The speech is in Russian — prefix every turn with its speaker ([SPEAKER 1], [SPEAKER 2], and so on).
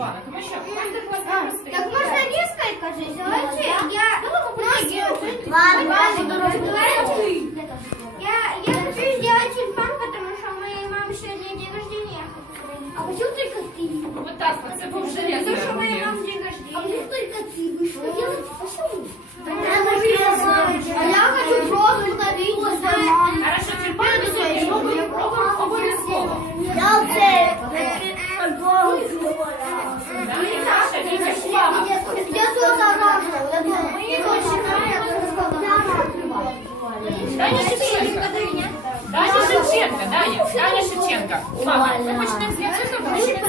[SPEAKER 1] простий.
[SPEAKER 2] Так можно несколько же. Давайте я...
[SPEAKER 1] попробуйте.
[SPEAKER 2] Ладно, давайте. Я, я хочу сделать тюльпан, потому что у моей мамы сегодня день рождения. А почему только ты?
[SPEAKER 1] Будь ласка, це був железний Даня Шевченко. Даня Шевченко, Даня, Шевченко. Мама, вы почитаете лекцию,